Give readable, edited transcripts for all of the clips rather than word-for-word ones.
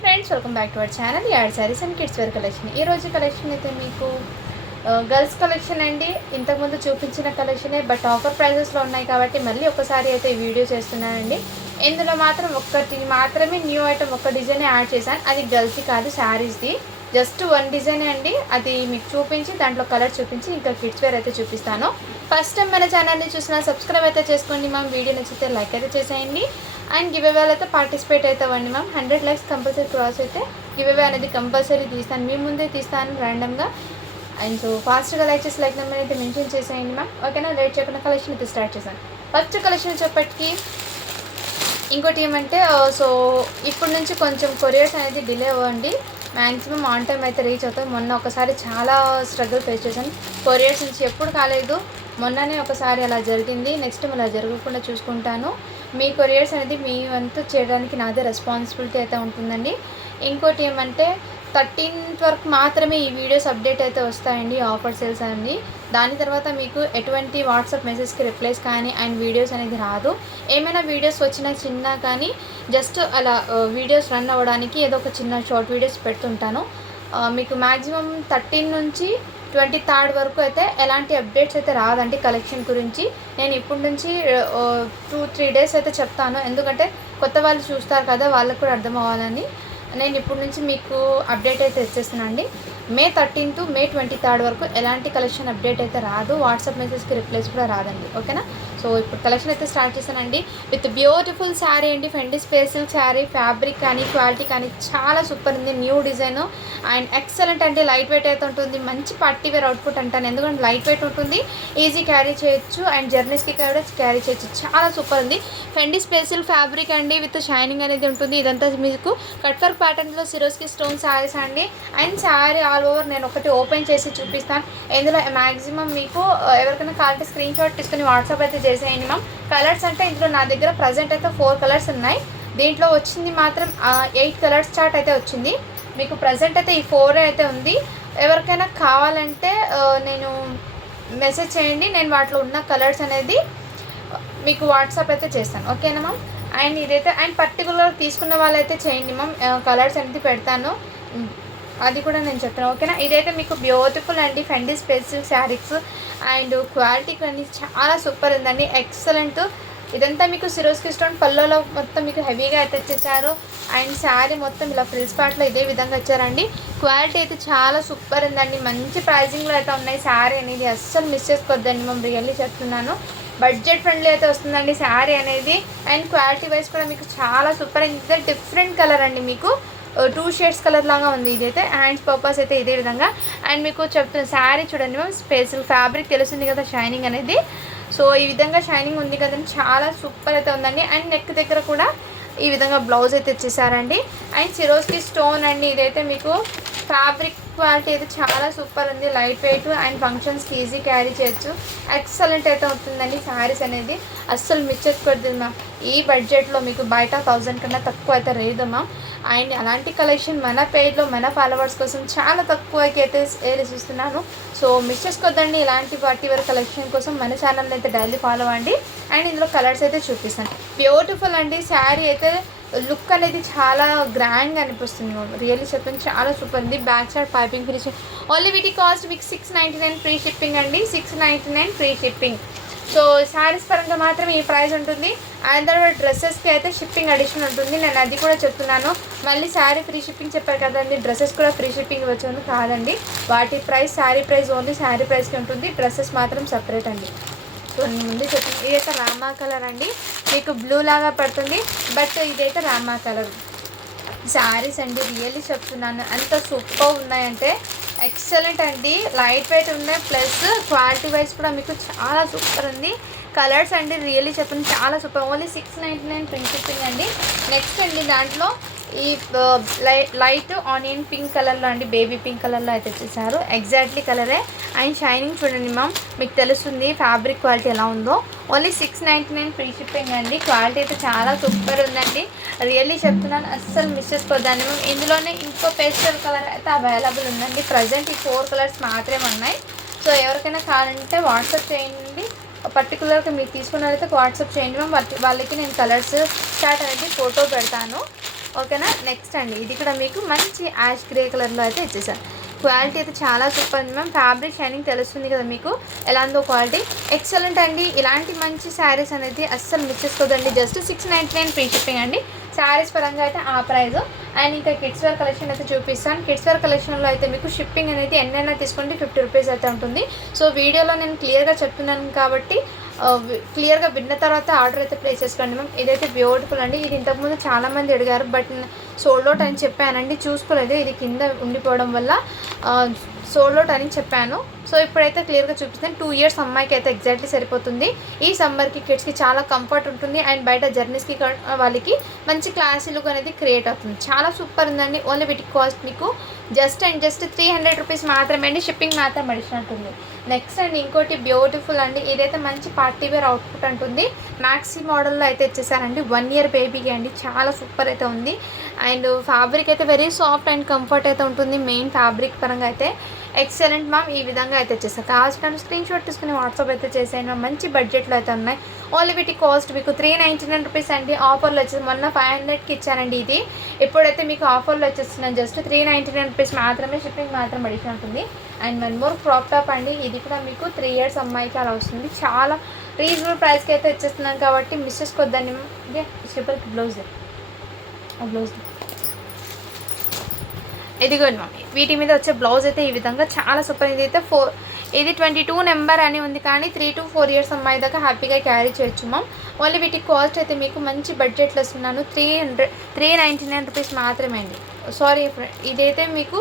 Friends, welcome back to our channel add sarees and kids wear collection. ఈ రోజు collection అయితే మీకు గర్ల్స్ కలెక్షన్ అండి. ఇంతకుముందు చూపించిన కలెక్షనే బట్ ఆఫర్ ప్రైజెస్లో ఉన్నాయి కాబట్టి మళ్ళీ ఒకసారి అయితే ఈ వీడియో చేస్తున్నానండి. ఇందులో మాత్రం ఒక్కటి మాత్రమే న్యూ ఐటమ్, ఒక్క డిజైన్ యాడ్ చేశాను. అది గర్ల్స్ది కాదు, శారీస్ది. జస్ట్ వన్ డిజైన్ అండి. అది మీకు చూపించి దాంట్లో కలర్ చూపించి ఇంకా కిడ్స్ వేర్ అయితే చూపిస్తాను. ఫస్ట్ టైం మన ఛానల్ని చూసినా సబ్స్క్రైబ్ అయితే చేసుకోండి మ్యామ్. వీడియో నచ్చితే లైక్ అయితే చేసేయండి. అండ్ గివ్ అవే అయితే పార్టిసిపేట్ అవుతామండి మ్యామ్. 100 లైక్స్ కంపల్సరీ క్రాస్ అయితే గివ్ అవే అనేది కంపల్సరీ తీస్తాను, మీ ముందే తీస్తాను ర్యాండమ్గా. అండ్ సో ఫాస్ట్గా లైక్ చేసి లైక్ నెంబర్ అయితే మెన్షన్ చేసేయండి మ్యామ్. ఓకేనా, లేట్ చేయకుండా కలెక్షన్ అయితే స్టార్ట్ చేశాను. ఫస్ట్ కలెక్షన్ వచ్చేప్పటికి ఇంకోటి ఏమంటే సో ఇప్పటి నుంచి కొంచెం కొరియర్స్ అనేది డిలే అవ్వండి. మ్యాక్సిమం ఆన్ టైం అయితే రీచ్ అవుతాయి. మొన్న ఒకసారి చాలా స్ట్రగుల్ ఫేస్ చేశాను. కొరియర్స్ నుంచి ఎప్పుడు కాలేదు, మొన్ననే ఒకసారి అలా జరిగింది. నెక్స్ట్ టైం అలా జరగకుండా చూసుకుంటాను. మీ కొరియర్స్ అనేది మీ వంతు చేయడానికి నాదే రెస్పాన్సిబిలిటీ అయితే ఉంటుందండి. ఇంకోటి ఏమంటే 13th వరకు మాత్రమే ఈ వీడియోస్ అప్డేట్ అయితే వస్తాయండి, ఆఫర్ సేల్స్ అండి. దాని తర్వాత మీకు ఎటువంటి వాట్సాప్ మెసేజ్కి రిప్లైస్ కానీ అండ్ వీడియోస్ అనేది రాదు. ఏమైనా వీడియోస్ వచ్చినా చిన్న కానీ జస్ట్ అలా వీడియోస్ రన్ అవ్వడానికి ఏదో ఒక చిన్న షార్ట్ వీడియోస్ పెడుతుంటాను. మీకు మ్యాక్సిమం 13 నుంచి 23rd వరకు అయితే ఎలాంటి అప్డేట్స్ అయితే రాదండి కలెక్షన్ గురించి. నేను ఇప్పటి నుంచి 2-3 డేస్ అయితే చెప్తాను, ఎందుకంటే కొత్త వాళ్ళు చూస్తారు కదా, వాళ్ళకు కూడా అర్థం అవ్వాలని. నేను ఇప్పటి నుంచి మీకు అప్డేట్ అయితే ఇచ్చేస్తున్నాను అండి. May 13 to May 23rd వరకు ఎలాంటి కలెక్షన్ అప్డేట్ అయితే రాదు, వాట్సాప్ మెసేజ్కి రిప్లైస్ కూడా రాదండి. ఓకేనా, సో ఇప్పుడు కలెక్షన్ అయితే స్టార్ట్ చేశానండి. విత్ బ్యూటిఫుల్ శారీ అండి, ఫెండీ స్పెషల్ శారీ. ఫ్యాబ్రిక్ కానీ క్వాలిటీ కానీ చాలా సూపర్ ఉంది. న్యూ డిజైన్ అండ్ ఎక్సలెంట్ అండి. లైట్ వెయిట్ అయితే ఉంటుంది. మంచి పార్టీ వేర్ అవుట్పుట్ అంటాను, ఎందుకంటే లైట్ వెయిట్ ఉంటుంది, ఈజీ క్యారీ చేయొచ్చు అండ్ జర్నీస్కి కూడా క్యారీ చేయొచ్చు. చాలా సూపర్ ఉంది. ఫెండీ స్పెషల్ ఫ్యాబ్రిక్ అండి, విత్ షైనింగ్ అనేది ఉంటుంది. ఇదంతా మీకు కట్ వర్క్ ప్యాటర్న్లో సిరోస్కి స్టోన్ శారీస్ అండి. అండ్ శారీ ఆల్ ఓవర్ నేను ఒకటి ఓపెన్ చేసి చూపిస్తాను. ఇందులో మ్యాక్సిమం మీకు ఎవరికైనా కావాలంటే స్క్రీన్ షాట్ తీసుకుని వాట్సాప్ అయితే చేసేయండి మ్యామ్. కలర్స్ అంటే ఇందులో నా దగ్గర ప్రజెంట్ అయితే 4 కలర్స్ ఉన్నాయి. దీంట్లో వచ్చింది మాత్రం 8 కలర్స్ చార్ట్ అయితే వచ్చింది. మీకు ప్రజెంట్ అయితే ఈ 4 అయితే ఉంది. ఎవరికైనా కావాలంటే నేను మెసేజ్ చేయండి, నేను వాటిలో ఉన్న కలర్స్ అనేది మీకు వాట్సాప్ అయితే చేస్తాను. ఓకేనా మ్యామ్. అండ్ ఇదైతే అండ్ పర్టికులర్ తీసుకున్న వాళ్ళైతే చేయండి మ్యామ్, కలర్స్ అనేది పెడతాను, అది కూడా నేను చెప్తాను. ఓకేనా, ఇదైతే మీకు బ్యూటిఫుల్ అండి, ఫెండీ స్పెషల్ శారీస్ అండ్ క్వాలిటీ కానీ చాలా సూపర్ ఉందండి, ఎక్సలెంట్. ఇదంతా మీకు సిరోస్కి స్టోన్ పళ్ళలో మొత్తం మీకు హెవీగా అయితే వచ్చేసారు. అండ్ శారీ మొత్తం ఇలా ఫ్రిల్స్ పార్ట్లో ఇదే విధంగా వచ్చారండి. క్వాలిటీ అయితే చాలా సూపర్ ఉందండి. మంచి ప్రైజింగ్లో అయితే ఉన్నాయి. శారీ అనేది అస్సలు మిస్ చేసుకోవద్దండి, మేము రియల్లీ చెప్తున్నాను. బడ్జెట్ ఫ్రెండ్లీ అయితే వస్తుందండి శారీ అనేది. అండ్ క్వాలిటీ వైజ్ కూడా మీకు చాలా సూపర్. ఇది డిఫరెంట్ కలర్ అండి, మీకు 2 షేడ్స్ కలర్ లాగా ఉంది. ఇదైతే హ్యాండ్స్ పర్పస్ అయితే ఇదే విధంగా. అండ్ మీకు చెప్తున్న శారీ చూడండి మ్యామ్, స్పెషల్ ఫ్యాబ్రిక్ తెలుస్తుంది కదా, షైనింగ్ అనేది. సో ఈ విధంగా షైనింగ్ ఉంది కదండి, చాలా సూపర్ అయితే ఉందండి. అండ్ నెక్ దగ్గర కూడా ఈ విధంగా బ్లౌజ్ అయితే ఇచ్చేసారండి. అండ్ సిరోస్కి స్టోన్ అండి. ఇదైతే మీకు ఫ్యాబ్రిక్ క్వాలిటీ అయితే చాలా సూపర్ ఉంది, లైట్ వెయిట్ అండ్ ఫంక్షన్స్కి ఈజీ క్యారీ చేయొచ్చు. ఎక్సలెంట్ అయితే ఉంటుందండి శారీస్ అనేది, అస్సలు మిస్ చేసుకోవద్దు మ్యామ్. ఈ బడ్జెట్లో మీకు బయట 1000 కన్నా తక్కువ అయితే లేదు మ్యామ్. అండ్ అలాంటి కలెక్షన్ మన పేజ్లో మన ఫాలోవర్స్ కోసం చాలా తక్కువకి అయితే సేల్స్ ఇస్తున్నాను. సో మిస్ చేసుకోవద్దండి. ఇలాంటి పార్టీ వేర్ కలెక్షన్ కోసం మన ఛానల్ని అయితే డైలీ ఫాలో అవ్వండి. అండ్ ఇందులో కలర్స్ అయితే చూపిస్తాను. బ్యూటిఫుల్ అండి శారీ అయితే, లుక్ అనేది చాలా గ్రాండ్గా అనిపిస్తుంది మ్యామ్, రియల్లీ చెప్తాను, చాలా సూపర్ ఉంది. Back side piping finishing. Only వీటి కాస్ట్ మీకు 699 ఫ్రీ షిప్పింగ్ అండి, 699 ఫ్రీ షిప్పింగ్. సో శారీస్ పరంగా మాత్రం ఈ ప్రైస్ ఉంటుంది. అండ్ తర్వాత డ్రెస్సెస్కి అయితే షిప్పింగ్ అడిషన్ ఉంటుంది, నేను అది కూడా చెప్తున్నాను. మళ్ళీ శారీ ఫ్రీ షిప్పింగ్ చెప్పారు కదండి, డ్రెస్సెస్ కూడా ఫ్రీ షిప్పింగ్ వచ్చేది కాదండి. వాటి price sari price only sari ప్రైస్కి ఉంటుంది, డ్రెస్సెస్ మాత్రం సపరేట్ అండి. సో నేను ముందే చెప్తాను. ఇదైతే రామా కలర్ అండి, మీకు బ్లూ లాగా పడుతుంది, బట్ ఇదైతే రామా కలర్ శారీస్ అండి. రియల్లీ చెప్తున్నాను, అంత సూపర్ ఉన్నాయంటే ఎక్సలెంట్ అండి. లైట్ వెయిట్ ఉన్నాయి, ప్లస్ క్వాలిటీ వైజ్ కూడా మీకు చాలా సూపర్ ఉంది. కలర్స్ అండి రియల్లీ చెప్పండి, చాలా సూపర్. ఓన్లీ 699 ఫ్రీ షిప్పింగ్ అండి. నెక్స్ట్ అండి దాంట్లో ఈ లైట్ ఆనియన్ పింక్ కలర్లో అండి, బేబీ పింక్ కలర్లో అయితే వచ్చేసారు. ఎగ్జాక్ట్లీ కలరే. అండ్ షైనింగ్ చూడండి మ్యామ్, మీకు తెలుస్తుంది ఫ్యాబ్రిక్ క్వాలిటీ ఎలా ఉందో. ఓన్లీ 699 ఫ్రీ షిప్పింగ్ అండి. క్వాలిటీ అయితే చాలా సూపర్ ఉందండి, రియల్లీ చెప్తున్నాను, అస్సలు మిస్ చేసుకోవద్దండి మ్యామ్. ఇందులోనే ఇంకో పేస్టల్ కలర్ అయితే అవైలబుల్ ఉందండి. ప్రజెంట్ ఈ 4 కలర్స్ మాత్రమే ఉన్నాయి. సో ఎవరికైనా కావాలంటే వాట్సాప్ చేయండి, పర్టికులర్గా మీరు తీసుకున్నట్లయితే వాట్సాప్ చేయండి మ్యామ్. వాళ్ళకి నేను కలర్స్ చార్ట్ అనేది ఫోటో పెడతాను. ఓకేనా. నెక్స్ట్ అండి ఇది కూడా మీకు మంచి యాష్ గ్రే కలర్లో అయితే ఇచ్చేసాను. క్వాలిటీ అయితే చాలా సూపర్ ఉంది మ్యామ్. ఫ్యాబ్రిక్ షైనింగ్ తెలుస్తుంది కదా మీకు ఎలా ఉందో. క్వాలిటీ ఎక్సలెంట్ అండి. ఇలాంటి మంచి శారీస్ అనేది అస్సలు మిస్ చేసుకోదండి. జస్ట్ 699 ఫ్రీ షిప్పింగ్ అండి. శారీస్ పరంగా అయితే ఆ ప్రైస్. అండ్ ఇంకా కిడ్స్ వేర్ కలెక్షన్ అయితే చూపిస్తాను. కిడ్స్ వేర్ కలెక్షన్లో అయితే మీకు షిప్పింగ్ అనేది ఎన్నైనా తీసుకుంటే 50 రూపీస్ అయితే ఉంటుంది. సో వీడియోలో నేను క్లియర్గా చెప్తున్నాను కాబట్టి క్లియర్గా విన్న తర్వాత ఆర్డర్ అయితే ప్లేస్ చేసుకోండి మ్యామ్. ఇదైతే బ్యూటిఫుల్ అండి. ఇది ఇంతకుముందు చాలామంది అడిగారు, బట్ సోల్డ్ అవుట్ అని చెప్పానండి, చూసుకోలేదు. ఇది కింద ఉండిపోవడం వల్ల సోల్డ్ అవుట్ అని చెప్పాను. సో ఇప్పుడైతే క్లియర్గా చూపిస్తాను. 2 ఇయర్స్ అమ్మాయికి అయితే ఎగ్జాక్ట్లీ సరిపోతుంది. ఈ సమ్మర్కి కిడ్స్కి చాలా కంఫర్ట్ ఉంటుంది. అండ్ బయట జర్నీస్కి వాళ్ళకి మంచి క్లాసీ లుక్ అనేది క్రియేట్ అవుతుంది. చాలా సూపర్ ఉందండి. ఓన్లీ వీటికి కాస్ట్ మీకు జస్ట్ 300 రూపీస్ మాత్రమే అండి. షిప్పింగ్ మాత్రం అడిషనల్ ఉంటుంది. నెక్స్ట్ అండి ఇంకోటి బ్యూటిఫుల్ అండి. ఇదైతే మంచి పార్టీ వేర్ అవుట్పుట్ ఉంటుంది. మ్యాక్సీ మోడల్లో అయితే ఇచ్చేసారండి. 1 ఇయర్ బేబీకి అండి. చాలా సూపర్ అయితే ఉంది. అండ్ ఫ్యాబ్రిక్ అయితే వెరీ సాఫ్ట్ అండ్ కంఫర్ట్ అయితే ఉంటుంది. మెయిన్ ఫ్యాబ్రిక్ పరంగా అయితే ఎక్సలెంట్ మ్యామ్. ఈ విధంగా అయితే వచ్చేసాయి. కావాల్సిన స్క్రీన్ షాట్ తీసుకుని వాట్సాప్ అయితే చేసేయండి మ్యామ్. మంచి బడ్జెట్లో అయితే ఉన్నాయి. ఓన్లీ వీటి కాస్ట్ మీకు 399 రూపీస్ అండి. ఆఫర్లో వచ్చేసి మొన్న 500కి ఇచ్చానండి. ఇది ఇప్పుడైతే మీకు ఆఫర్లో వచ్చేస్తున్నాను. జస్ట్ 399 రూపీస్ మాత్రమే. షిప్పింగ్ మాత్రం అడిషనల్ ఉంటుంది. అండ్ 1 మోర్ క్రాప్ టాప్ అండి. ఇది కూడా మీకు 3 ఇయర్స్ అమ్మాయికి అలా వస్తుంది. చాలా రీజనబుల్ ప్రైస్కి అయితే ఇచ్చేస్తున్నాను కాబట్టి మిస్ చేసుకోవద్దండి. ఇదే స్లిప్పర్కి బ్లౌజ్ ఇదిగోండి మమ్మీ. వీటి మీద వచ్చే బ్లౌజ్ అయితే ఈ విధంగా చాలా సూపర్. ఇదైతే ఇది 22 నెంబర్ అని ఉంది, కానీ 3 to 4 ఇయర్స్ అమ్మాయి దాకా హ్యాపీగా క్యారీ చేయొచ్చు మ్యామ్. ఓన్లీ వీటి కాస్ట్ అయితే మీకు మంచి బడ్జెట్లో ఇస్తున్నాను. 399 రూపీస్ మాత్రమే అండి. సారీ, ఇదైతే మీకు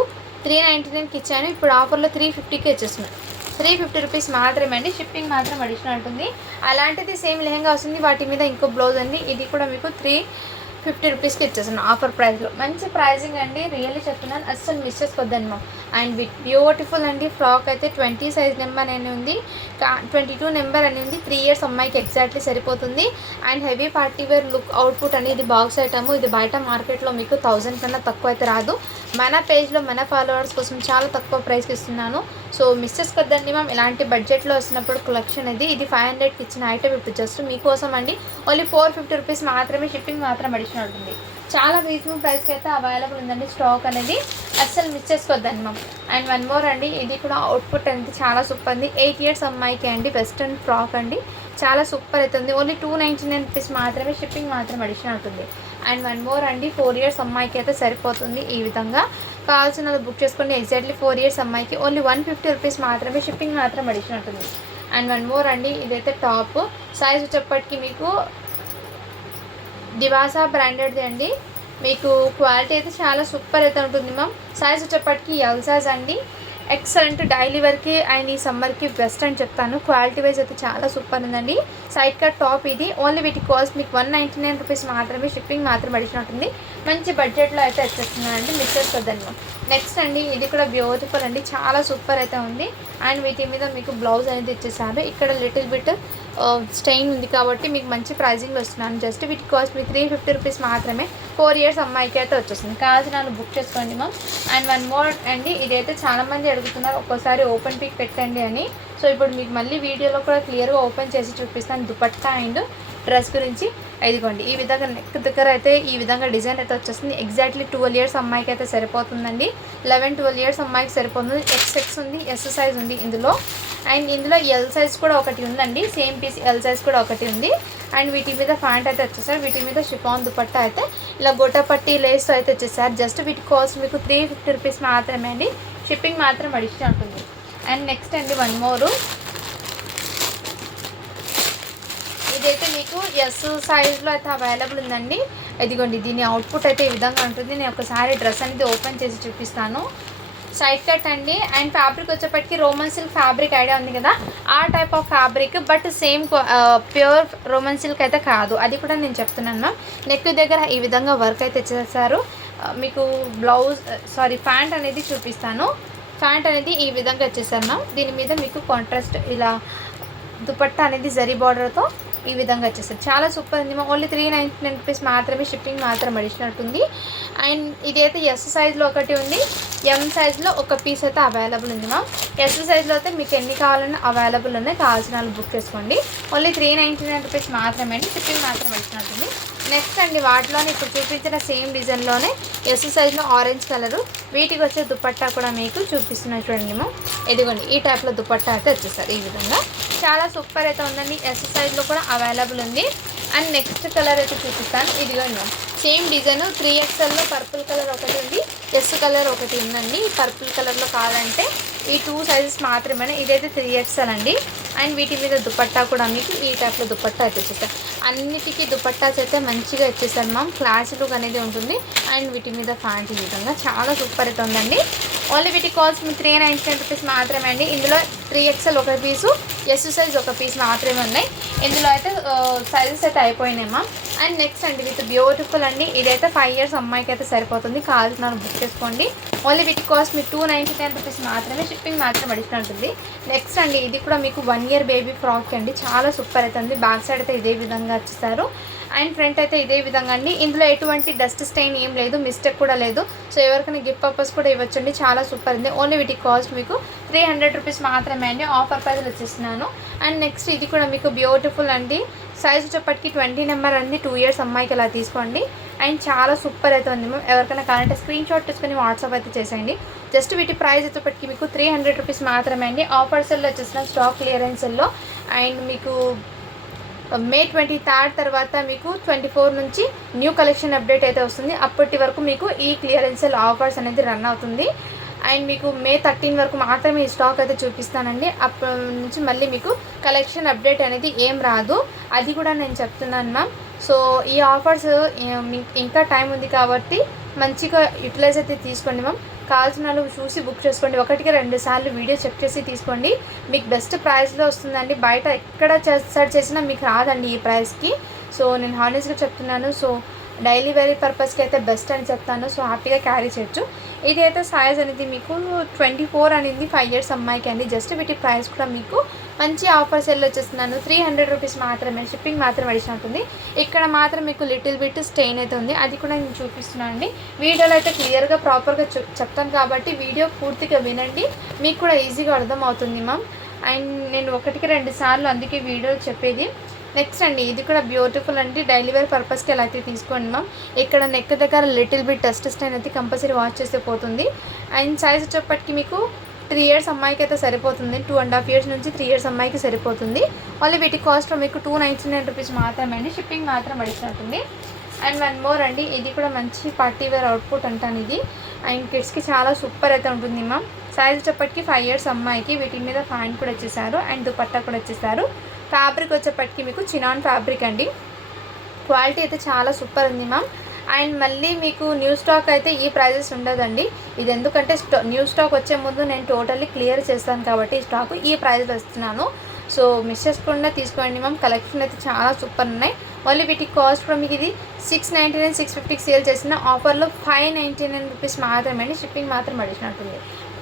399కి ఇచ్చాను. ఇప్పుడు ఆఫర్లో 350కి ఇచ్చేస్తున్నాను. 350 రూపీస్ మాత్రమే అండి. షిప్పింగ్ మాత్రం అడిషనల్ ఉంటుంది. అలాంటిది సేమ్ లెహంగా వస్తుంది. వాటి మీద ఇంకో బ్లౌజ్ అండి. ఇది కూడా మీకు 350 రూపీస్కి ఇచ్చేసాను ఆఫర్ ప్రైస్లో. మంచి ప్రైజింగ్ అండి. రియల్లీ చెప్తున్నాను, అస్సలు మిస్ చేసుకోవద్దండి మ్యామ్. అండ్ బ్యూటిఫుల్ అండి. ఫ్రాక్ అయితే 20 సైజ్ నెంబర్ అని ఉంది, 22 నెంబర్ అని ఉంది. 3 ఇయర్స్ అమ్మాయికి ఎగ్జాక్ట్లీ సరిపోతుంది. And heavy party wear look output అని ఇది బాక్స్ ఐటమ్. ఇది బయట మార్కెట్లో మీకు 1000 కన్నా తక్కువ అయితే రాదు. మన పేజ్లో మన ఫాలోవర్స్ కోసం చాలా తక్కువ ప్రైస్కి ఇస్తున్నాను. సో మిస్ చేసుకోవద్దండి మ్యామ్. ఇలాంటి బడ్జెట్లో వస్తున్నప్పుడు కలెక్షన్ ఇది 500కి ఇచ్చిన ఐటమ్ ఇప్పుడు జస్ట్ మీకోసం అండి. ఓన్లీ 450 రూపీస్ మాత్రమే. షిప్పింగ్ మాత్రం అడిషనల్ ఉంటుంది. చాలా రీజనబుల్ ప్రైస్కి అయితే అవైలబుల్ ఉందండి. స్టాక్ అనేది అస్సలు మిస్ చేసుకోవద్దండి మ్యామ్. అండ్ 1 మోర్ అండి. ఇది కూడా అవుట్పుట్ అనేది చాలా సూపర్ ఉంది. 8 ఇయర్స్ అమ్మాయికి అండి. వెస్ట్రన్ ఫ్రాక్ అండి. చాలా సూపర్ అవుతుంది. ఓన్లీ 299 రూపీస్ మాత్రమే. షిప్పింగ్ మాత్రం అడిషనల్ అవుతుంది. అండ్ 1 మోర్ అండి. 4 ఇయర్స్ అమ్మాయికి అయితే సరిపోతుంది. ఈ విధంగా కావాల్సిన బుక్ చేసుకోండి. ఎగ్జాక్ట్లీ 4 ఇయర్స్ అమ్మాయికి ఓన్లీ 150 రూపీస్ మాత్రమే. షిప్పింగ్ మాత్రం అడిషనల్ ఉంటుంది. అండ్ 1 మోర్ అండి. ఇదైతే టాప్ సైజ్ వచ్చేప్పటికి మీకు దివాసా బ్రాండెడ్ది అండి. మీకు క్వాలిటీ అయితే చాలా సూపర్ అయితే ఉంటుంది మ్యామ్. సైజ్ వచ్చేప్పటికి ఎల్ సైజ్ అండి. ఎక్సలెంట్ డైలీ వేర్కి అండ్ ఈ సమ్మర్కి బెస్ట్ అని చెప్తాను. క్వాలిటీ వైజ్ అయితే చాలా సూపర్ ఉందండి. సైడ్ కట్ టాప్ ఇది. ఓన్లీ వీటి కాస్ట్ మీకు 199 రూపీస్ మాత్రమే. షిప్పింగ్ మాత్రం అడిషనల్ ఉంటుంది. మంచి బడ్జెట్లో అయితే వచ్చేస్తున్నానండి. మిస్ చేసుకోవద్దండి. నెక్స్ట్ అండి ఇది కూడా బ్యూటిఫుల్ అండి. చాలా సూపర్ అయితే ఉంది. అండ్ వీటి మీద మీకు బ్లౌజ్ అనేది ఇచ్చేసారు. ఇక్కడ లిటిల్ బిట్ స్టెయిన్ ఉంది కాబట్టి మీకు మంచి ప్రైజింగ్లో వస్తున్నాను. జస్ట్ వీటి కాస్ట్ మీకు 350 రూపీస్ మాత్రమే. 4 ఇయర్స్ అమ్మాయికి అయితే వచ్చేస్తుంది. కావాల్సిన బుక్ చేసుకోండి మ్యామ్. అండ్ 1 మోర్ అండి. ఇదైతే చాలామంది అడుగుతున్నారు ఒక్కోసారి ఓపెన్ పిక్ పెట్టండి అని. సో ఇప్పుడు మీకు మళ్ళీ వీడియోలో కూడా క్లియర్గా ఓపెన్ చేసి చూపిస్తాను దుపట్టా అండ్ డ్రెస్ గురించి. ఇదిగోండి ఈ విధంగా నెక్ దగ్గర అయితే ఈ విధంగా డిజైన్ అయితే వచ్చేస్తుంది. ఎగ్జాక్ట్లీ 12 ఇయర్స్ అమ్మాయికి అయితే సరిపోతుందండి. 11-12 ఇయర్స్ అమ్మాయికి సరిపోతుంది. XX ఉంది, S సైజ్ ఉంది ఇందులో. అండ్ ఇందులో ఎల్ సైజ్ కూడా ఒకటి ఉందండి. సేమ్ పీస్ ఎల్ సైజ్ కూడా ఒకటి ఉంది. అండ్ వీటి మీద ప్యాంట్ అయితే వచ్చేసారు. వీటి మీద షిఫాన్ దుపట్టా అయితే ఇలా గొట్టపట్టి లేస్తో అయితే వచ్చేసారు. జస్ట్ వీటి కాస్ట్ మీకు 350 రూపీస్ మాత్రమే అండి. షిప్పింగ్ మాత్రం అడిషనల్ ఉంటుంది. అండ్ నెక్స్ట్ అండి 1 మోరు. ఇదైతే మీకు ఎస్ సైజ్లో అయితే అవైలబుల్ ఉందండి. ఇదిగోండి దీని అవుట్పుట్ అయితే ఈ విధంగా ఉంటుంది. నేను ఒకసారి డ్రెస్ అనేది ఓపెన్ చేసి చూపిస్తాను. సైడ్ కట్ అండి. అండ్ ఫ్యాబ్రిక్ వచ్చేప్పటికి రోమన్ సిల్క్ ఫ్యాబ్రిక్ ఐడియా ఉంది కదా, ఆ type of fabric. But same pure Roman silk అయితే కాదు, అది కూడా నేను చెప్తున్నాను మ్యామ్. నెక్ దగ్గర ఈ విధంగా వర్క్ అయితే ఇచ్చేసారు. మీకు ప్యాంట్ అనేది చూపిస్తాను. ప్యాంట్ అనేది ఈ విధంగా వచ్చేసారు మ్యామ్. దీని మీద మీకు కాంట్రాస్ట్ ఇలా దుపట్టా అనేది జరీ బార్డర్తో ఈ విధంగా వచ్చేసారు. చాలా సూపర్ ఉంది. ఓన్లీ 399 రూపీస్ మాత్రమే. షిప్పింగ్ మాత్రం అడిషనల్ ఉంటుంది. అండ్ ఇది అయితే ఎస్ సైజ్లో ఒకటి ఉంది, ఎం సైజ్లో ఒక పీస్ అయితే అవైలబుల్ ఉంది మ్యామ్. ఎస్ సైజ్లో అయితే మీకు ఎన్ని కావాలన్నా అవైలబుల్ ఉన్నాయి, కావాల్సిన వాళ్ళు బుక్ చేసుకోండి. ఓన్లీ 399 రూపీస్ మాత్రమే అండి, షిప్పింగ్ మాత్రం వచ్చినట్టుంది. నెక్స్ట్ అండి వాటిలోనే ఇప్పుడు చూపించిన సేమ్ డిజైన్లోనే ఎస్ సైజ్లో ఆరెంజ్ కలరు, వీటికి వచ్చే దుపట్టా కూడా మీకు చూపిస్తున్నాయి చూడండి మ్యామ్. ఇదిగోండి ఈ టైప్లో దుపట్టా అయితే వచ్చేసారు ఈ విధంగా, చాలా సూపర్ అయితే ఉందండి. ఎస్ సైజ్లో కూడా అవైలబుల్ ఉంది. అండ్ నెక్స్ట్ కలర్ అయితే చూపిస్తాను, ఇదిగోండి సేమ్ డిజైన్ 3XLలో పర్పుల్ కలర్ ఒకటి ఉంది, ఎస్ కలర్ ఒకటి ఉందండి. పర్పుల్ కలర్లో కావాలంటే ఈ 2 సైజెస్ మాత్రమే, ఇదైతే 3XL అండి. అండ్ వీటి మీద దుపట్టా కూడా మీకు ఈ టైప్లో దుపట్టా అయితే వచ్చేస్తారు. అన్నిటికీ దుపట్టాస్ అయితే మంచిగా ఇచ్చేసారు మ్యామ్, క్లాస్ లుక్ అనేది ఉంటుంది. అండ్ వీటి మీద ప్యాంట్ ఈ విధంగా చాలా సూపర్ అయితే ఉందండి. ఓన్లీ వీటి కాస్ట్ మీకు 399 రూపీస్ మాత్రమే అండి. ఇందులో 3XL ఒక పీసు, ఎస్ సైజ్ ఒక పీస్ మాత్రమే ఉన్నాయి. ఇందులో అయితే సైజెస్ అయితే అయిపోయినాయి మ్యామ్. అండ్ నెక్స్ట్ అండి విత్ బ్యూటిఫుల్ అండి, ఇదైతే 5 years అమ్మాయికి అయితే సరిపోతుంది, కావాల్సిన బుక్ చేసుకోండి. ఓన్లీ వీటి కాస్ట్ మీకు 299 రూపీస్ మాత్రమే, షిప్పింగ్ మాత్రం అడిషనల్ ఉంటుంది. నెక్స్ట్ అండి ఇది కూడా మీకు 1 year బేబీ ఫ్రాక్ అండి, చాలా సూపర్ అవుతుంది. బ్యాక్ సైడ్ అయితే ఇదే విధంగా వచ్చేసారు అండ్ ఫ్రంట్ అయితే ఇదే విధంగా అండి. ఇందులో ఎటువంటి డస్ట్ స్టెయిన్ ఏం లేదు, మిస్టేక్ కూడా లేదు. సో ఎవరికైనా గిఫ్ట్ పర్పస్ కూడా ఇవ్వచ్చండి, చాలా సూపర్ ఉంది. ఓన్లీ వీటి కాస్ట్ మీకు 300 రూపీస్ మాత్రమే అండి, ఆఫర్ ప్రైస్ వచ్చేస్తున్నాను. అండ్ నెక్స్ట్ ఇది కూడా మీకు బ్యూటిఫుల్ అండి, సైజ్ వచ్చేప్పటికి 20 నెంబర్ అండి, 2 years అమ్మాయికి అలా తీసుకోండి. అండ్ చాలా సూపర్ అయితే ఉంది మ్యామ్. ఎవరికైనా కావాలంటే స్క్రీన్ షాట్ తీసుకొని వాట్సాప్ అయితే చేసేయండి. జస్ట్ వీటి ప్రైస్ వచ్చేప్పటికి మీకు 300 రూపీస్ మాత్రమే అండి. ఆఫర్ సెల్లో వచ్చేసిన స్టాక్ క్లియరెన్స్లో. అండ్ మీకు May 23 తర్వాత మీకు 24 నుంచి న్యూ కలెక్షన్ అప్డేట్ అయితే వస్తుంది. అప్పటి వరకు మీకు ఈ క్లియరెన్స్ ఆఫర్స్ అనేది రన్ అవుతుంది. అండ్ మీకు May 13 వరకు మాత్రమే ఈ స్టాక్ అయితే చూపిస్తానండి. అప్పటి నుంచి మళ్ళీ మీకు కలెక్షన్ అప్డేట్ అనేది ఏం రాదు, అది కూడా నేను చెప్తున్నాను మ్యామ్. సో ఈ ఆఫర్స్ ఇంకా టైం ఉంది కాబట్టి మంచిగా యూటిలైజ్ అయితే తీసుకోండి మ్యామ్. కావాల్సిన వాళ్ళు చూసి బుక్ చేసుకోండి, 1-2 సార్లు వీడియో చెక్ చేసి తీసుకోండి, మీకు బెస్ట్ ప్రైస్లో వస్తుందండి. బయట ఎక్కడ సెర్చ్ చేసినా మీకు రాదండి ఈ ప్రైస్కి. సో నేను హానెస్ట్గా చెప్తున్నాను. సో డైలీ వేర్ పర్పస్కి అయితే బెస్ట్ అని చెప్తాను. సో హ్యాపీగా క్యారీ చేయొచ్చు. ఇది అయితే సైజ్ అనేది మీకు 24 అనేది 5 years అమ్మాయికి అండి. జస్ట్ వీటి ప్రైస్ కూడా మీకు మంచి ఆఫర్ సెల్ వచ్చేస్తున్నాను, 300 రూపీస్ మాత్రమే, షిప్పింగ్ మాత్రం అడిషన్ ఉంటుంది. ఇక్కడ మాత్రం మీకు లిటిల్ బిట్ స్టెయిన్ అయితే ఉంది, అది కూడా నేను చూపిస్తున్నాను అండి. వీడియోలో అయితే క్లియర్గా ప్రాపర్గా చెప్తాను కాబట్టి వీడియో పూర్తిగా వినండి, మీకు కూడా ఈజీగా అర్థం అవుతుంది మ్యామ్. అండ్ నేను 1-2 సార్లు అందుకే వీడియో చెప్పేది. నెక్స్ట్ అండి ఇది కూడా బ్యూటిఫుల్ అండి, డైలీ వేర్ పర్పస్కి ఎలా అయితే తీసుకోండి మ్యామ్. ఇక్కడ నెక్ దగ్గర లిటిల్ బిట్ డస్ట్ స్టైన్ అయితే కంపల్సరీ వాష్ చేస్తే పోతుంది. అండ్ సైజ్ వచ్చేప్పటికి మీకు 3 years అమ్మాయికి అయితే సరిపోతుంది, 2.5 years నుంచి 3 years అమ్మాయికి సరిపోతుంది. ఓన్లీ వీటి కాస్ట్ మీకు 299 రూపీస్ మాత్రమే అండి, షిప్పింగ్ మాత్రం అడిగినట్టుంది. అండ్ 1 more అండి, ఇది కూడా మంచి పార్టీ వేర్ అవుట్పుట్ అంటాను ఇది. అండ్ కిడ్స్కి చాలా సూపర్ అయితే ఉంటుంది మ్యామ్. సైజ్ వచ్చేప్పటికి 5 years అమ్మాయికి, వీటి మీద ఫ్యాంట్ కూడా వచ్చేసారు అండ్ దుపట్టా కూడా వచ్చేసారు. ఫ్యాబ్రిక్ వచ్చేప్పటికి మీకు చినాన్ ఫ్యాబ్రిక్ అండి, క్వాలిటీ అయితే చాలా సూపర్ ఉంది మ్యామ్. అండ్ మళ్ళీ మీకు న్యూ స్టాక్ అయితే ఈ ప్రైజెస్ ఉండదండి, ఇది ఎందుకంటే న్యూ స్టాక్ వచ్చే ముందు నేను టోటల్లీ క్లియర్ చేస్తాను కాబట్టి ఈ స్టాక్ ఈ ప్రైస్లో ఇస్తున్నాను. సో మిస్ చేసుకోకుండా తీసుకోండి మ్యామ్, కలెక్షన్ అయితే చాలా సూపర్ ఉన్నాయి. ఓన్లీ వీటి కాస్ట్ కూడా మీకు ఇది 699, 650కి సేల్ చేసిన ఆఫర్లో 599 రూపీస్ మాత్రమే అండి, షిప్పింగ్ మాత్రం అడిషన్ ఉంటుంది.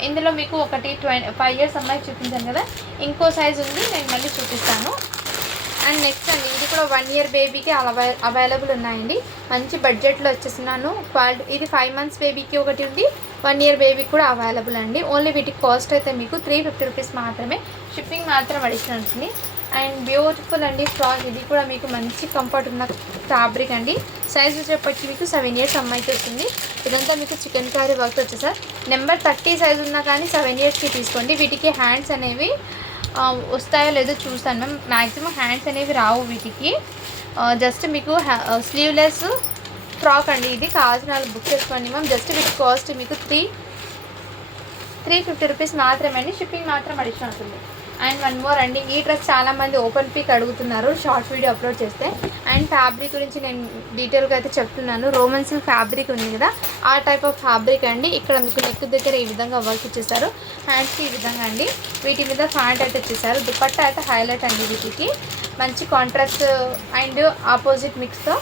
ఇందులో మీకు 5 years అమ్మాయికి చూపించాను కదా, ఇంకో సైజ్ ఉంది, నేను మళ్ళీ చూపిస్తాను. అండ్ నెక్స్ట్ అండి ఇది కూడా 1 year బేబీకి అవైలబుల్ ఉన్నాయండి, మంచి బడ్జెట్లో వచ్చేస్తున్నాను. క్వాలిటీ ఇది 5 months బేబీకి ఒకటి ఉంది, 1 year బేబీకి కూడా అవైలబుల్ అండి. ఓన్లీ వీటి కాస్ట్ అయితే మీకు 350 రూపీస్ మాత్రమే, షిప్పింగ్ మాత్రం అడిషనల్ ఉంటుంది. అండ్ బ్యూటిఫుల్ అండి ఫ్రాక్, ఇది కూడా మీకు మంచి కంఫర్ట్ ఉన్న ఫ్యాబ్రిక్ అండి. సైజ్ వచ్చేప్పటికి మీకు 7 years అమ్మాయికి వస్తుంది. ఇదంతా మీకు చికెన్ కర్రీ వర్క్ వచ్చేసారు. నెంబర్ 30 సైజ్ ఉన్నా కానీ 7 yearsకి తీసుకోండి. వీటికి హ్యాండ్స్ అనేవి వస్తాయో లేదో చూస్తాను మ్యామ్, మ్యాక్సిమం హ్యాండ్స్ అనేవి రావు వీటికి. జస్ట్ మీకు స్లీవ్లెస్ ఫ్రాక్ అండి, ఇది కావాల్సిన వాళ్ళు బుక్ చేసుకోండి మ్యామ్. జస్ట్ వీటి కాస్ట్ మీకు 350 రూపీస్ మాత్రమే అండి, షిప్పింగ్ మాత్రం అడిషన్ అవుతుంది. అండ్ 1 more అండి, ఈ డ్రెస్ చాలామంది ఓపెన్ పిక్ అడుగుతున్నారు షార్ట్ వీడియో అప్లోడ్ చేస్తే. అండ్ ఫ్యాబ్రిక్ గురించి నేను డీటెయిల్గా అయితే చెప్తున్నాను. రోమన్ సిల్క్ ఫ్యాబ్రిక్ ఉంది కదా, ఆ టైప్ ఆఫ్ ఫ్యాబ్రిక్ అండి. ఇక్కడ మీకు నెక్ దగ్గర ఈ విధంగా వర్క్ ఇచ్చేసారు, హ్యాండ్స్కి ఈ విధంగా అండి, వీటి మీద ఫ్యాంట్ అయితే ఇచ్చేసారు. దుపట్టా అయితే హైలైట్ అండి, వీటికి మంచి కాంట్రాస్ట్ అండ్ ఆపోజిట్ మిక్స్తో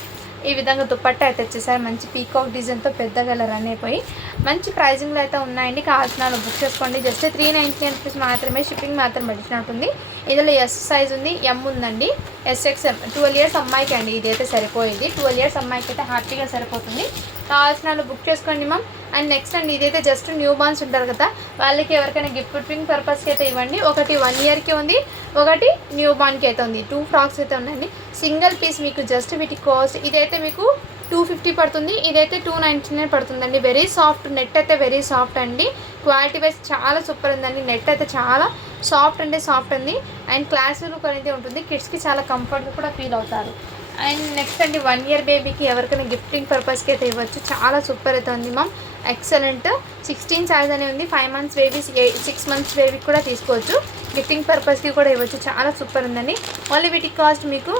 ఈ విధంగా దుపట్టా అయితే వచ్చేసారు. మంచి పీకాక్ డిజైన్తో పెద్దగా రన్ అయిపోయి మంచి ప్రైజింగ్లో అయితే ఉన్నాయండి, కావాల్సిన బుక్ చేసుకోండి. జస్ట్ 399 రూపీస్ మాత్రమే, షిప్పింగ్ మాత్రం పడిచినట్టుంది. ఇందులో ఎస్ సైజ్ ఉంది, ఎం ఉందండి, SXM 12 years అమ్మాయికి అండి, ఇది అయితే సరిపోయేది. 12 years అమ్మాయికి అయితే హ్యాపీగా సరిపోతుంది, కావాల్సిన బుక్ చేసుకోండి మ్యామ్. అండ్ నెక్స్ట్ అండి ఇదైతే జస్ట్ న్యూ బార్న్స్ ఉంటారు కదా, వాళ్ళకి ఎవరికైనా గిఫ్టింగ్ పర్పస్కి అయితే ఇవ్వండి. ఒకటి 1 ఇయర్కి ఉంది, ఒకటి న్యూ బార్న్కి అయితే ఉంది. 2 ఫ్రాక్స్ అయితే ఉన్నాయండి. సింగిల్ పీస్ మీకు జస్ట్ వీటి కాస్ట్ ఇదైతే మీకు 250 పడుతుంది, ఇదైతే 299 పడుతుందండి. వెరీ సాఫ్ట్ నెట్ అయితే వెరీ సాఫ్ట్ అండి. క్వాలిటీ వైజ్ చాలా సూపర్ ఉందండి. నెట్ అయితే చాలా సాఫ్ట్ అంటే సాఫ్ట్ ఉంది. అండ్ క్లాస్ లుక్ అనేది ఉంటుంది. కిడ్స్కి చాలా కంఫర్ట్గా కూడా ఫీల్ అవుతారు. అండ్ నెక్స్ట్ అండి 1 ఇయర్ బేబీకి ఎవరికైనా గిఫ్టింగ్ పర్పస్కి అయితే ఇవ్వచ్చు. చాలా సూపర్ అయితే ఉంది మ్యామ్. ఎక్సలెంట్ 16 సైజ్ అనేది ఉంది. 5 మంత్స్ బేబీ 6 మంత్స్ బేబీకి కూడా తీసుకోవచ్చు. గిఫ్టింగ్ పర్పస్కి కూడా ఇవ్వచ్చు. చాలా సూపర్ ఉందండి. ఓన్లీ వీటి కాస్ట్ మీకు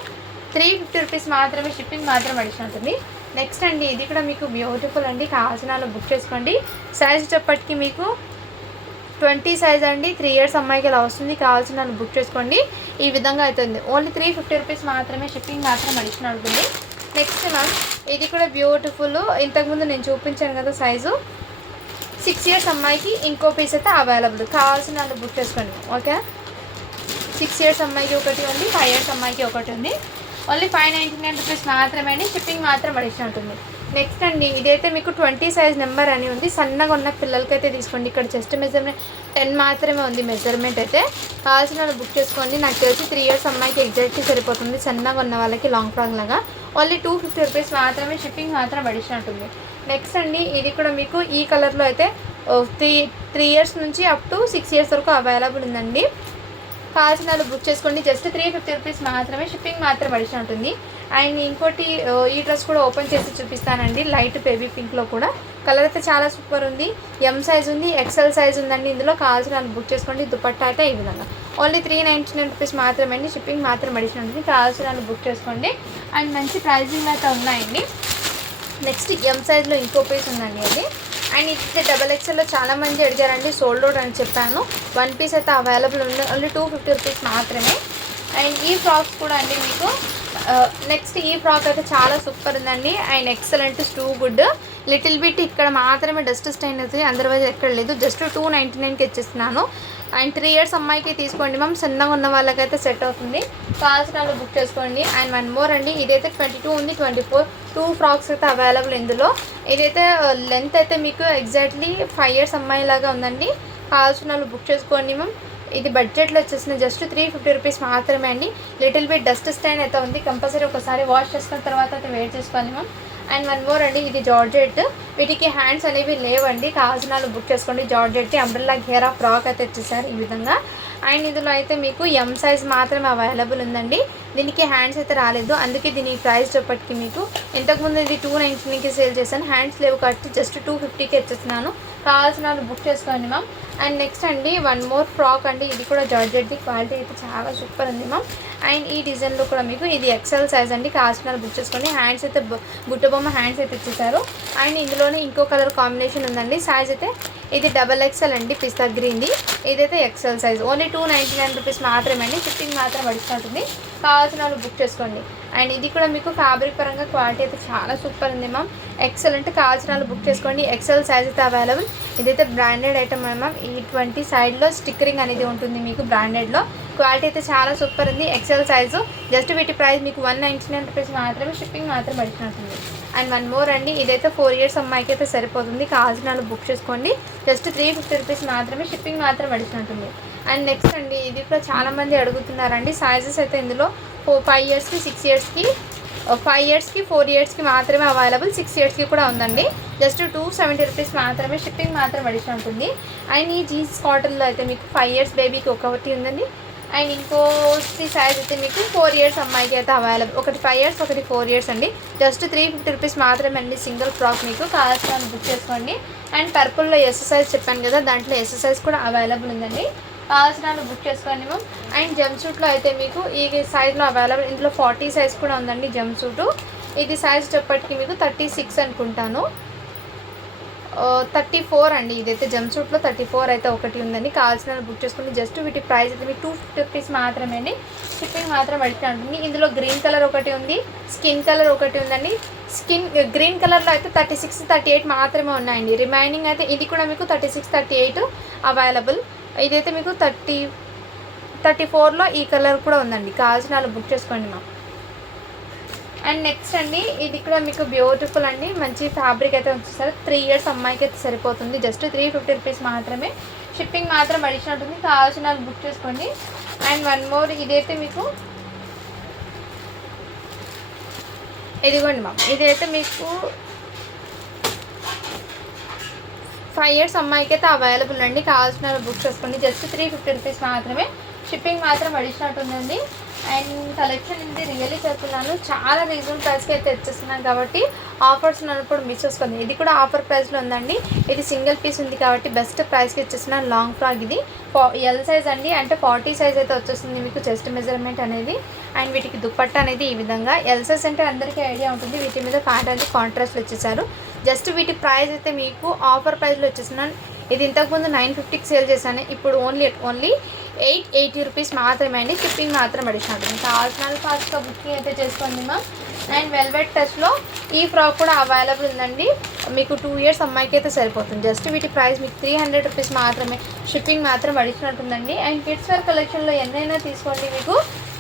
350 రూపీస్ మాత్రమే, షిప్పింగ్ మాత్రం అడిషన్ ఉంటుంది. నెక్స్ట్ అండి ఇది కూడా మీకు బ్యూటిఫుల్ అండి. కావాల్సిన బుక్ చేసుకోండి. సైజ్ చెప్పటికి మీకు 20 సైజ్ అండి. 3 ఇయర్స్ అమ్మాయికి ఇలా వస్తుంది. కావాల్సిన బుక్ చేసుకోండి. ఈ విధంగా అవుతుంది. ఓన్లీ 350 రూపీస్ మాత్రమే, షిప్పింగ్ మాత్రం అడిషనల్ ఉంటుంది. నెక్స్ట్ మ్యామ్ ఇది కూడా బ్యూటిఫుల్. ఇంతకుముందు నేను చూపించాను కదా సైజు. 6 ఇయర్స్ అమ్మాయికి ఇంకో పీస్ అయితే అవైలబుల్. కావాల్సిన బుక్ చేసుకోండి. ఓకే, 6 ఇయర్స్ అమ్మాయికి ఒకటి ఉంది, 5 ఇయర్స్ అమ్మాయికి ఒకటి ఉంది. ఓన్లీ 599 రూపీస్ మాత్రమే అండి. షిప్పింగ్ మాత్రం అడిషనల్ ఉంటుంది. నెక్స్ట్ అండి ఇదైతే మీకు 20 సైజ్ నెంబర్ అని ఉంది. సన్నగా ఉన్న పిల్లలకైతే తీసుకోండి. ఇక్కడ జస్ట్ మెజర్మెంట్ 10 మాత్రమే ఉంది. మెజర్మెంట్ అయితే కావాల్సిన వాళ్ళు బుక్ చేసుకోండి. నాకు తెలిసి 3 ఇయర్స్ అమ్మాయికి ఎగ్జాక్ట్గా సరిపోతుంది. సన్నగా ఉన్న వాళ్ళకి లాంగ్ ఫ్రాక్ లాగా. ఓన్లీ 250 రూపీస్ మాత్రమే, షిప్పింగ్ మాత్రం అడిషనల్ ఉంటుంది. నెక్స్ట్ అండి ఇది కూడా మీకు ఈ కలర్లో అయితే 3 ఇయర్స్ నుంచి అప్ టు 6 ఇయర్స్ వరకు అవైలబుల్ ఉందండి. కావాల్సిన వాళ్ళు బుక్ చేసుకోండి. జస్ట్ 350 రూపీస్ మాత్రమే, షిప్పింగ్ మాత్రం అడిషన్ ఉంటుంది. అండ్ ఇంకోటి ఈ డ్రెస్ కూడా ఓపెన్ చేసి చూపిస్తానండి. లైట్ బేబీ పింక్లో కూడా కలర్ అయితే చాలా సూపర్ ఉంది. ఎం సైజ్ ఉంది, ఎక్సెల్ సైజ్ ఉందండి. ఇందులో కావాల్సిన వాళ్ళు బుక్ చేసుకోండి. దుపట్టా అయితే ఈ విధంగా ఓన్లీ 399 రూపీస్ మాత్రమే అండి. షిప్పింగ్ మాత్రం అడిషన్ ఉంటుంది. కావాల్సిన వాళ్ళు బుక్ చేసుకోండి. అండ్ మంచి ప్రైజింగ్ అయితే ఉన్నాయండి. నెక్స్ట్ ఎం సైజ్లో ఇంకో పీస్ ఉందండి అది. అండ్ ఇది XXL చాలామంది అడిగారండి. సోల్డ్ అవుట్ అని చెప్పాను. 1 పీస్ అయితే అవైలబుల్ ఉంది. ఓన్లీ 250 రూపీస్ మాత్రమే. అండ్ ఈ ఫ్రాక్స్ కూడా అండి మీకు నెక్స్ట్ ఈ ఫ్రాక్ అయితే చాలా సూపర్ ఉందండి. And excellent too good. Little bit ఇక్కడ మాత్రమే డస్ట్ స్టైన్ అవుతుంది, అదర్వైజ్ ఎక్కడ లేదు. జస్ట్ 299కి ఇచ్చేస్తున్నాను. అండ్ 3 ఇయర్స్ అమ్మాయికి తీసుకోండి మ్యామ్. సన్నగా ఉన్న వాళ్ళకైతే సెట్ అవుతుంది. కావాల్సిన వాళ్ళు బుక్ చేసుకోండి. అండ్ 1 మోర్ అండి ఇదైతే 22 ఉంది, 24 2 ఫ్రాక్స్ అయితే అవైలబుల్ ఇందులో. ఇదైతే లెంత్ అయితే మీకు ఎగ్జాక్ట్లీ 5 ఇయర్స్ అమ్మాయి లాగా ఉందండి. కావాల్సిన వాళ్ళు బుక్ చేసుకోండి మ్యామ్. ఇది బడ్జెట్లో వచ్చేసిన జస్ట్ 350 రూపీస్ మాత్రమే అండి. లిటిల్ బిట్ డస్ట్ స్టైన్ అయితే ఉంది. కంపల్సరీ ఒకసారి వాష్ చేసుకున్న తర్వాత అయితే వెయిట్ చేసుకోవాలి మ్యామ్. అండ్ 1 మోర్ అండి ఇది జార్జెట్. వీటికి హ్యాండ్స్ అనేవి లేవండి. కావాల్సిన వాళ్ళు బుక్ చేసుకోండి. జార్జెట్ అంబ్రెల్లా ఘేరా ఫ్రాక్ అయితే ఇచ్చేసారు ఈ విధంగా. అండ్ ఇందులో అయితే మీకు ఎం సైజ్ మాత్రమే అవైలబుల్ ఉందండి. దీనికి హ్యాండ్స్ అయితే రాలేదు, అందుకే దీని ప్రైస్ చెప్పటికి మీకు ఇంతకుముందు ఇది 299కి సేల్ చేశాను. హ్యాండ్స్ లేవు కాబట్టి జస్ట్ 250కి ఇచ్చేస్తున్నాను. కావాల్సిన వాళ్ళు బుక్ చేసుకోండి మ్యామ్. అండ్ నెక్స్ట్ అండి 1 మోర్ ఫ్రాక్ అండి. ఇది కూడా జార్జెట్ది. క్వాలిటీ అయితే చాలా సూపర్ ఉంది మ్యామ్. అండ్ ఈ డిజైన్లో కూడా మీకు ఇది ఎక్సెల్ సైజ్ అండి. కావాల్సిన వాళ్ళు బుక్ చేసుకోండి. హ్యాండ్స్ అయితే బుట్టబొమ్మ హ్యాండ్స్ అయితే ఇచ్చేసారు. అండ్ ఇందులోనే ఇంకో కలర్ కాంబినేషన్ ఉందండి. సైజ్ అయితే ఇది XXL అండి, పిస్తా గ్రీన్ది. ఇదైతే ఎక్సెల్ సైజ్. ఓన్లీ 299 రూపీస్ మాత్రమే అండి. షిప్పింగ్ మాత్రం పడుతుంది. కావాల్సిన వాళ్ళు బుక్ చేసుకోండి. అండ్ ఇది కూడా మీకు ఫ్యాబ్రిక్ పరంగా క్వాలిటీ అయితే చాలా సూపర్ ఉంది మ్యామ్. ఎక్సలెంట్. కావాల్సిన వాళ్ళు బుక్ చేసుకోండి. ఎక్సెల్ సైజ్ అయితే అవైలబుల్. ఇదైతే బ్రాండెడ్ ఐటమ్ మ్యామ్. ఈ 20 సైడ్లో స్టిక్కరింగ్ అనేది ఉంటుంది మీకు బ్రాండెడ్లో. క్వాలిటీ అయితే చాలా సూపర్ ఉంది. XL size. జస్ట్ వీటి ప్రైస్ మీకు 199 రూపీస్ మాత్రమే. షిప్పింగ్ మాత్రం పడుతుంది. అండ్ 1 మోర్ అండి ఇదైతే 4 ఇయర్స్ అమ్మాయికి అయితే సరిపోతుంది. కావాల్సిన వాళ్ళు బుక్ చేసుకోండి. జస్ట్ 350 రూపీస్ మాత్రమే. షిప్పింగ్ మాత్రం పడుతుంది. అండ్ నెక్స్ట్ అండి ఇది కూడా చాలామంది అడుగుతున్నారండి. సైజెస్ అయితే ఇందులో 5 ఇయర్స్కి 6 ఇయర్స్కి 5 ఇయర్స్కి 4 ఇయర్స్కి మాత్రమే అవైలబుల్. 6 ఇయర్స్కి కూడా ఉందండి. జస్ట్ 270 రూపీస్ మాత్రమే. షిప్పింగ్ మాత్రం అడిషన్ ఉంటుంది. అండ్ ఈ జీన్స్ కాటన్లో అయితే మీకు 5 ఇయర్స్ బేబీకి ఒకటి ఉందండి. అండ్ ఇంకోటి సైజ్ అయితే మీకు 4 ఇయర్స్ అమ్మాయికి అయితే అవైలబుల్. ఒకటి 5 ఇయర్స్, ఒకటి 4 ఇయర్స్ అండి. జస్ట్ 350 రూపీస్ మాత్రమే అండి. సింగిల్ ఫ్రాక్ మీకు కావాల్సిన బుక్ చేసుకోండి. అండ్ పర్పుల్లో ఎస్ సైజ్ చెప్పాను కదా, దాంట్లో ఎస్ సైజ్ కూడా అవైలబుల్ ఉందండి. కావాల్సిన బుక్ చేసుకోండి మ్యామ్. అండ్ జంప్ సూట్లో అయితే మీకు ఈ సైజ్లో అవైలబుల్. ఇందులో 40 సైజ్ కూడా ఉందండి జంప్ సూటు. ఇది సైజ్ చెప్పటికి మీకు 36 అనుకుంటాను, 34 అండి. ఇదైతే జంప్ సూట్లో 34 అయితే ఒకటి ఉందండి. కావాల్సిన బుక్ చేసుకుంటే జస్ట్ వీటి ప్రైస్ అయితే మీకు 250 రూపీస్ మాత్రమే అండి. షిప్పింగ్ మాత్రం అడిగితే ఉంటుంది. ఇందులో గ్రీన్ కలర్ ఒకటి ఉంది, స్కిన్ కలర్ ఒకటి ఉందండి. గ్రీన్ కలర్లో అయితే 36, 38 మాత్రమే ఉన్నాయండి. రిమైనింగ్ అయితే ఇది కూడా మీకు 36, 38 అవైలబుల్. ఇదైతే మీకు 34లో ఈ కలర్ కూడా ఉందండి. కావాల్సిన వాళ్ళు బుక్ చేసుకోండి మ్యామ్. అండ్ నెక్స్ట్ అండి ఇది కూడా మీకు బ్యూటిఫుల్ అండి, మంచి ఫ్యాబ్రిక్ అయితే వచ్చేసారు. 3 ఇయర్స్ అమ్మాయికి అయితే సరిపోతుంది. జస్ట్ 350 రూపీస్ మాత్రమే. షిప్పింగ్ మాత్రం అడిషనల్ ఉంటుంది. కావాల్సిన వాళ్ళు బుక్ చేసుకోండి. అండ్ వన్ మోర్, ఇదైతే మీకు ఇదిగోండి మ్యామ్, ఇదైతే మీకు 5 ఇయర్స్ అమ్మాయికి అయితే అవైలబుల్ అండి. కావాల్సిన వాళ్ళు బుక్ చేసుకోండి. జస్ట్ 350 రూపీస్ మాత్రమే. షిప్పింగ్ మాత్రం అడిషనల్ ఉందండి. అండ్ కలెక్షన్ ఇది రియల్లీ చెప్తున్నాను, చాలా రీజనబుల్ ప్రైస్కి అయితే వచ్చేస్తున్నాను కాబట్టి ఆఫర్స్ ఉన్నప్పుడు మిస్ చేసుకోండి. ఇది కూడా ఆఫర్ ప్రైస్లో ఉందండి. ఇది సింగిల్ పీస్ ఉంది కాబట్టి బెస్ట్ ప్రైస్కి వచ్చేస్తున్నాను. లాంగ్ ఫ్రాక్ ఇది ఎల్ సైజ్ అండి, అంటే 40 సైజ్ అయితే వచ్చేస్తుంది మీకు చెస్ట్ మెజర్మెంట్ అనేది. అండ్ వీటికి దుప్పట్ట అనేది ఈ విధంగా ఎల్ సైజ్ అంటే అందరికీ ఐడియా ఉంటుంది. వీటి మీద ప్యాంట్ అనేది కాంట్రాస్ట్లో వచ్చేసారు. జస్ట్ వీటి ప్రైస్ అయితే మీకు ఆఫర్ ప్రైస్లో వచ్చేస్తున్నాను. ఇది ఇంతకుముందు 950కి సేల్ చేశాను, ఇప్పుడు ఓన్లీ 880 రూపీస్ మాత్రమే అండి. షిప్పింగ్ మాత్రం అడిషనల్ ఉంటుంది. కావాల్సిన ఫాస్ట్గా బుకింగ్ అయితే చేసుకోండి మ్యామ్. అండ్ వెల్వెట్ టచ్లో ఈ ఫ్రాక్ కూడా అవైలబుల్ ఉందండి. మీకు 2 ఇయర్స్ అమ్మాయికి అయితే సరిపోతుంది. జస్ట్ వీటి ప్రైస్ మీకు 300 రూపీస్ మాత్రమే. షిప్పింగ్ మాత్రం అడిషనల్ ఉంటుందండి. అండ్ కిడ్స్ వేర్ కలెక్షన్లో ఎన్నైనా తీసుకోండి, మీకు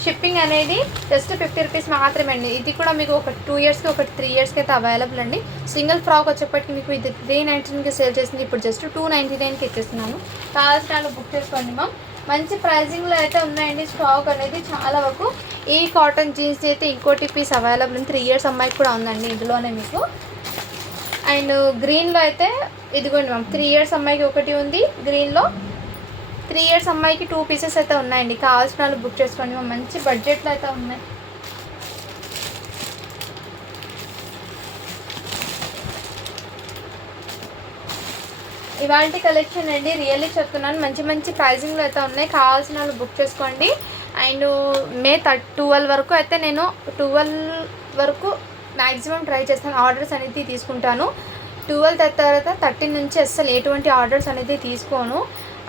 షిప్పింగ్ అనేది జస్ట్ 50 రూపీస్ మాత్రమే అండి. ఇది కూడా మీకు ఒక 2 ఇయర్స్కి ఒకటి 3 ఇయర్స్కి అయితే అవైలబుల్ అండి. సింగిల్ ఫ్రాక్ వచ్చేప్పటికి మీకు ఇది 399కి సేల్ చేసింది, ఇప్పుడు జస్ట్ 299కి ఇచ్చేస్తున్నాను. కావాల్సిన బుక్ చేసుకోండి మ్యామ్. మంచి ప్రైజింగ్లో అయితే ఉన్నాయండి. స్టాక్ అనేది చాలా వరకు. ఈ కాటన్ జీన్స్ అయితే ఇంకోటి పీస్ అవైలబుల్ ఉంది. 3 ఇయర్స్ అమ్మాయికి కూడా ఉందండి ఇందులోనే మీకు. అండ్ గ్రీన్లో అయితే ఇదిగోండి మ్యామ్, 3 ఇయర్స్ అమ్మాయికి ఒకటి ఉంది గ్రీన్లో. 3 ఇయర్స్ అమ్మాయికి 2 పీసెస్ అయితే ఉన్నాయండి. కావాల్సిన వాళ్ళు బుక్ చేసుకోండి. మంచి బడ్జెట్లో అయితే ఉన్నాయి. ఇవాళ కలెక్షన్ అండి రియల్లీ చెప్తున్నాను, మంచి మంచి ప్రైజింగ్లో అయితే ఉన్నాయి. కావాల్సిన వాళ్ళు బుక్ చేసుకోండి. అండ్ మే 12 వరకు అయితే నేను 12 వరకు మ్యాక్సిమం ట్రై చేస్తాను, ఆర్డర్స్ అనేది తీసుకుంటాను. 12 తర్వాత 13 నుంచి అస్సలు ఎటువంటి ఆర్డర్స్ అనేది తీసుకోను.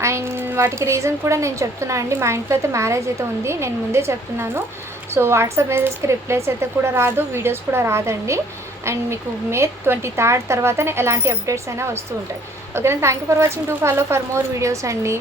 అండ్ వాటికి రీజన్ కూడా నేను చెప్తున్నాను అండి. మా ఇంట్లో అయితే మ్యారేజ్ అయితే ఉంది, నేను ముందే చెప్తున్నాను. సో వాట్సాప్ మెసేజ్కి రిప్లైస్ అయితే కూడా రాదు, వీడియోస్ కూడా రాదండి. అండ్ మీకు మే 23 తర్వాతనే ఎలాంటి అప్డేట్స్ అయినా వస్తూ ఉంటాయి. ఓకేనా, thank you for watching. To follow for more videos అండి.